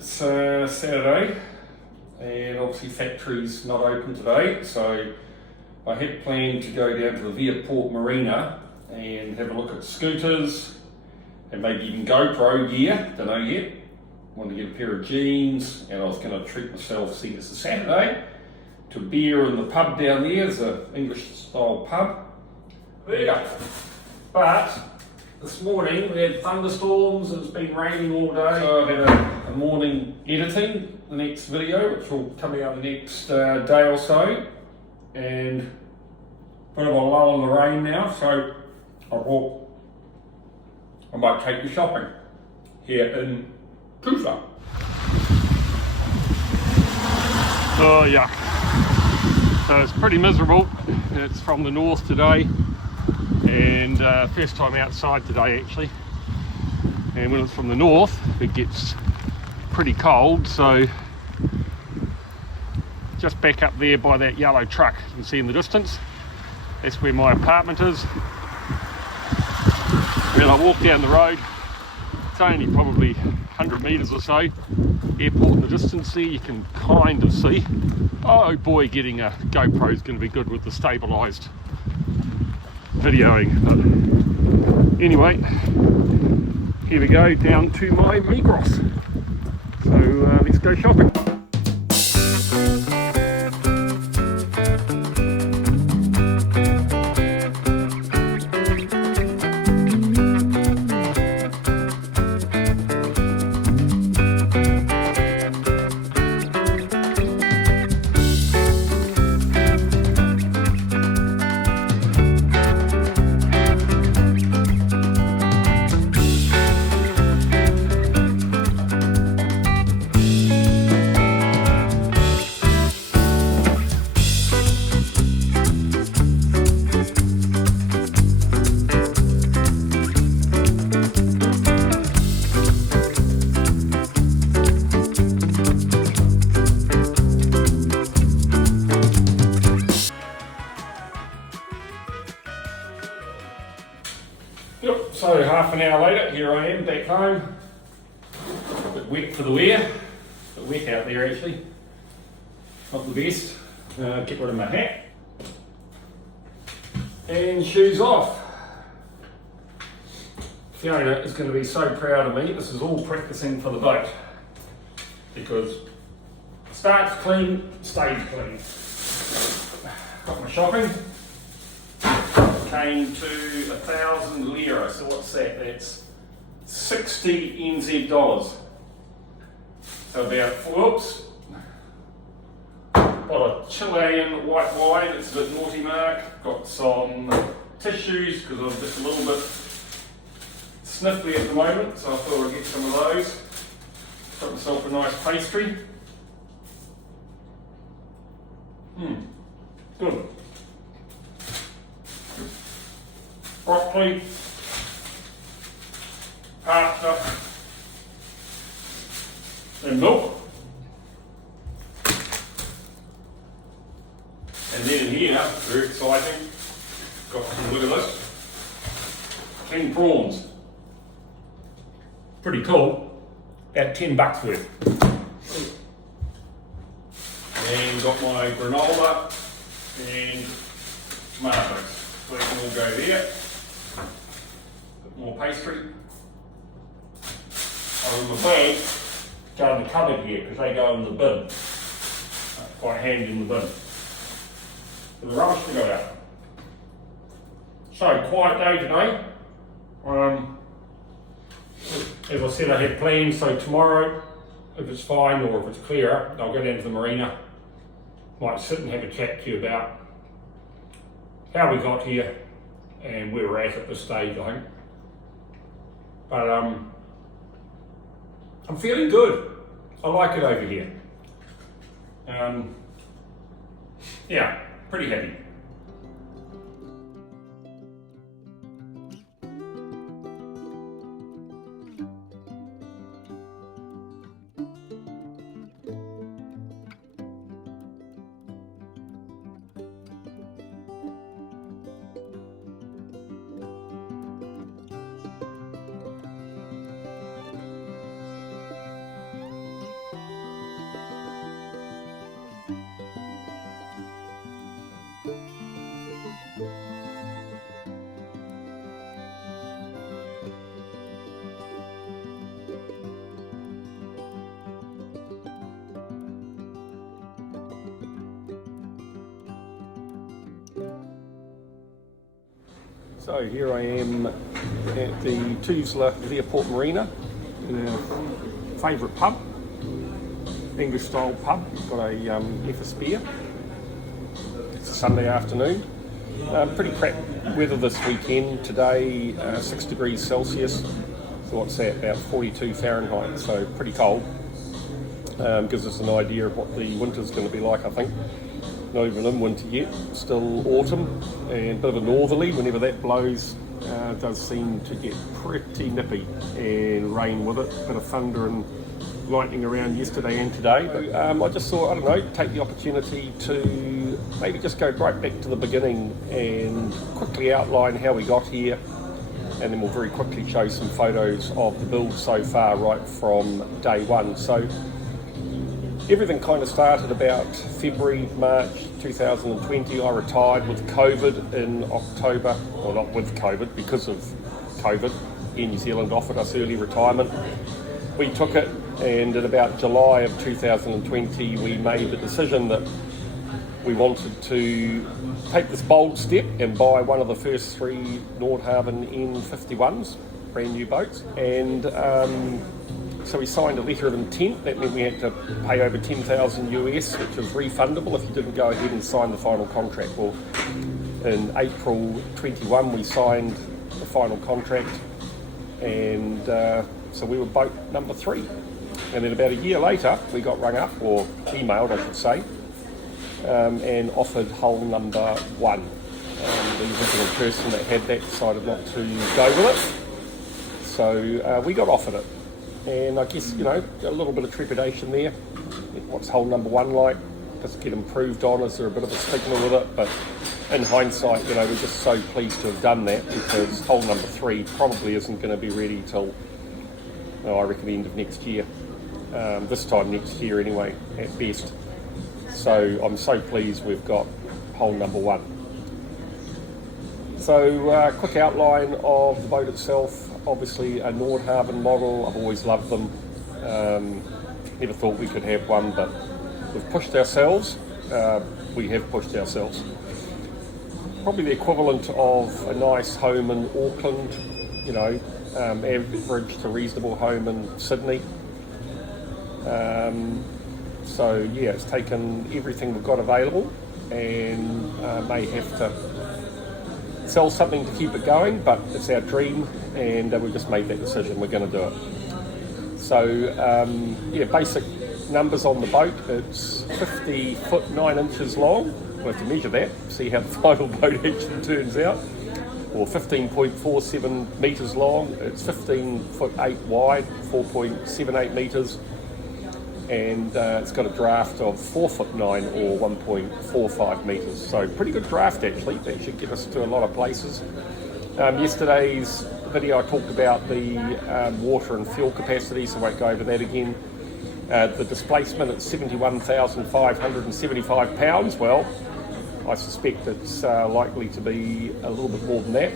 It's Saturday, and obviously factory's not open today, so I had planned to go down to the Viaport Marina and have a look at scooters and maybe even GoPro gear, don't know yet. Wanted to get a pair of jeans, and I was going to treat myself, seeing it's a Saturday, to a beer in the pub down there. There's an English style pub. There you go. But this morning we had thunderstorms and it's been raining all day. So I've had a morning editing the next video, which will come out the next day or so. And a bit of a lull in the rain now, so I thought I might take you shopping here in Tucson. Oh yeah, so it's pretty miserable. It's from the north today, and first time outside today actually. And when it's from the north it gets pretty cold, so just back up there by that yellow truck you can see in the distance, that's where my apartment is. When I walk down the road, it's only probably 100 metres or so, airport in the distance there, you can kind of see. Oh boy, getting a GoPro is going to be good with the stabilised videoing. But anyway, here we go down to my Migros. So let's go shopping. Yep, so half an hour later, here I am back home. A bit wet for the wear, a bit wet out there actually, not the best. Get rid of my hat and shoes off. Fiona is going to be so proud of me. This is all practicing for the boat, because starts clean, stays clean. Got my shopping. Came to 1,000 lira, so what's that? That's 60 NZ dollars. So about, whoops, got a Chilean white wine, it's a bit naughty Mark. Got some tissues, because I'm just a little bit sniffly at the moment, so I thought I'd get some of those. Got myself a nice pastry. Good. Broccoli, pasta, and milk. And then in here, very exciting, got some, look at this, king prawns. Pretty cool, about $10 worth. And got my granola and tomatoes, so they can all go there. More pastry. Oh, the bag go in the cupboard here because they go in the bin. Quite handy in the bin. For the rubbish to go out. So, quiet day today. As I said, I had plans, so tomorrow, if it's fine or if it's clearer, I'll go down to the marina. Might sit and have a chat to you about how we got here and where we're at this stage, I think. But I'm feeling good. I like it over here. Yeah, pretty happy. So here I am at the Tuzla Airport Marina in our favourite pub, English style pub. Got a Effa beer. It's a Sunday afternoon. Pretty crap weather this weekend. Today 6 degrees Celsius, so what's that, about 42 Fahrenheit, so pretty cold. Gives us an idea of what the winter's going to be like, I think. Not even in winter yet, still autumn, and a bit of a northerly. Whenever that blows, does seem to get pretty nippy, and rain with it. Bit of thunder and lightning around yesterday and today. But I just thought, I don't know, take the opportunity to maybe just go right back to the beginning and quickly outline how we got here, and then we'll very quickly show some photos of the build so far, right from day one. So everything kind of started about February, March 2020. I retired with COVID in October, well, not with COVID, because of COVID. Air New Zealand offered us early retirement. We took it, and in about July of 2020 we made the decision that we wanted to take this bold step and buy one of the first 3 Nordhavn N51s, brand new boats, and so we signed a letter of intent. That meant we had to pay over $10,000 US, which was refundable if you didn't go ahead and sign the final contract. Well, in April 21 we signed the final contract, and so we were boat number 3. And then about a year later we got rung up, or emailed I should say, and offered hull number 1. The original person that had that decided not to go with it, so we got offered it. And I guess, you know, a little bit of trepidation there. What's hull number 1 like? Does it get improved on? Is there a bit of a stigma with it? But in hindsight, you know, we're just so pleased to have done that, because hull number 3 probably isn't going to be ready till, I reckon, the end of next year. This time next year anyway, at best. So I'm so pleased we've got hull number 1. So quick outline of the boat itself. Obviously a Nordhavn model. I've always loved them. Never thought we could have one, but we've pushed ourselves. We have pushed ourselves. Probably the equivalent of a nice home in Auckland, you know, average to reasonable home in Sydney. So yeah, it's taken everything we've got available, and may have to sell something to keep it going, but it's our dream, and we've just made that decision. We're going to do it. So yeah, basic numbers on the boat. It's 50 foot 9 inches long. We'll have to measure that, see how the final boat actually turns out. Or 15.47 metres long. It's 15 foot 8 wide, 4.78 metres, and it's got a draft of 4 foot 9 or 1.45 metres. So pretty good draft actually. That should get us to a lot of places. Yesterday's video I talked about the water and fuel capacity, so I won't go over that again. The displacement at 71,575 pounds. Well, I suspect it's likely to be a little bit more than that,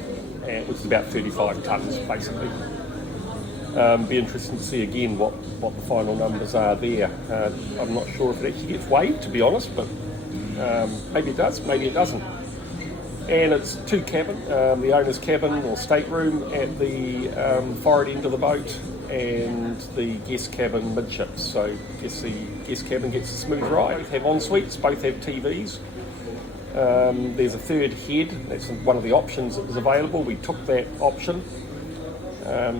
which is about 35 tonnes basically. Be interesting to see again what the final numbers are there. I'm not sure if it actually gets weighed, to be honest, but maybe it does, maybe it doesn't. And it's 2 cabin, the owner's cabin or stateroom at the forward end of the boat, and the guest cabin midships. So I guess the guest cabin gets a smooth ride. They have en-suites, both have TVs. There's a 3rd head. That's one of the options that was available. We took that option.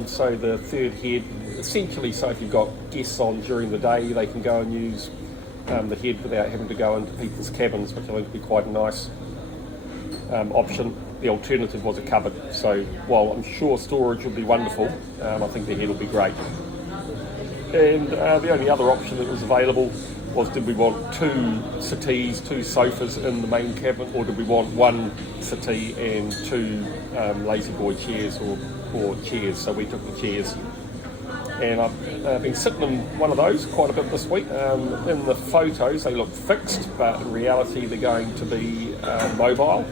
So the 3rd head, essentially, so if you've got guests on during the day, they can go and use the head without having to go into people's cabins, which I think would be quite a nice option. The alternative was a cupboard. So while I'm sure storage would be wonderful, I think the head will be great. And the only other option that was available was, did we want 2 settees, 2 sofas in the main cabin, or did we want 1 settee and 2 lazy boy chairs or chairs? So we took the chairs, and I've been sitting in one of those quite a bit this week. In the photos they look fixed, but in reality they're going to be mobile.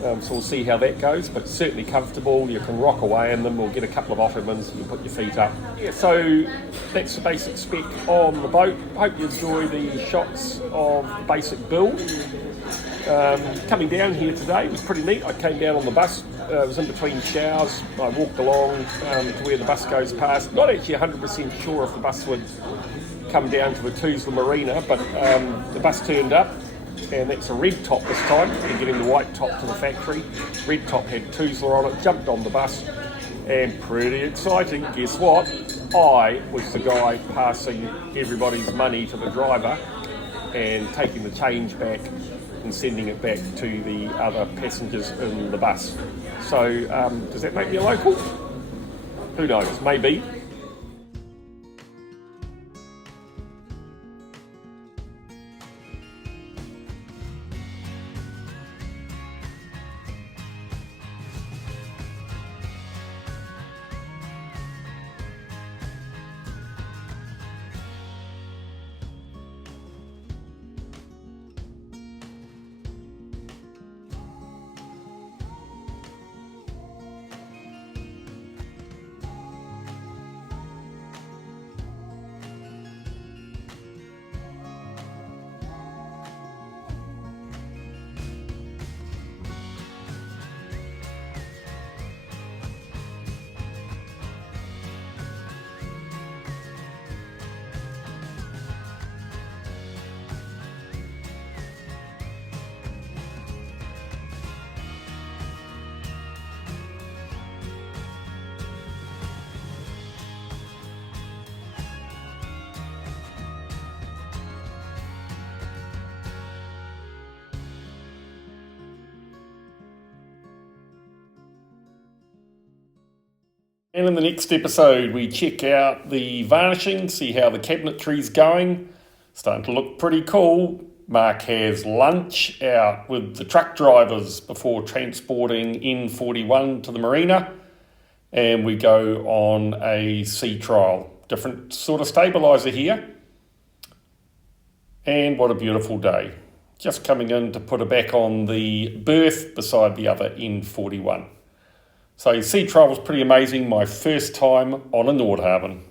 So we'll see how that goes, but certainly comfortable. You can rock away in them. We'll get a couple of ottomans and you put your feet up. Yeah, so that's the basic spec on the boat. Hope you enjoy the shots of the basic build. Coming down here today was pretty neat. I came down on the bus, it was in between showers. I walked along to where the bus goes past. Not actually 100% sure if the bus would come down to the Tuzla Marina, but the bus turned up, and that's a red top this time. They're getting the white top to the factory. Red top had Tuzla on it, jumped on the bus, and pretty exciting. Guess what? I was the guy passing everybody's money to the driver and taking the change back and sending it back to the other passengers in the bus. So does that make me a local? Who knows, maybe. And in the next episode, we check out the varnishing, see how the cabinetry's going. Starting to look pretty cool. Mark has lunch out with the truck drivers before transporting N51 to the marina. And we go on a sea trial. Different sort of stabiliser here. And what a beautiful day. Just coming in to put her back on the berth beside the other N41. So sea trial was pretty amazing, my first time on a Nordhavn.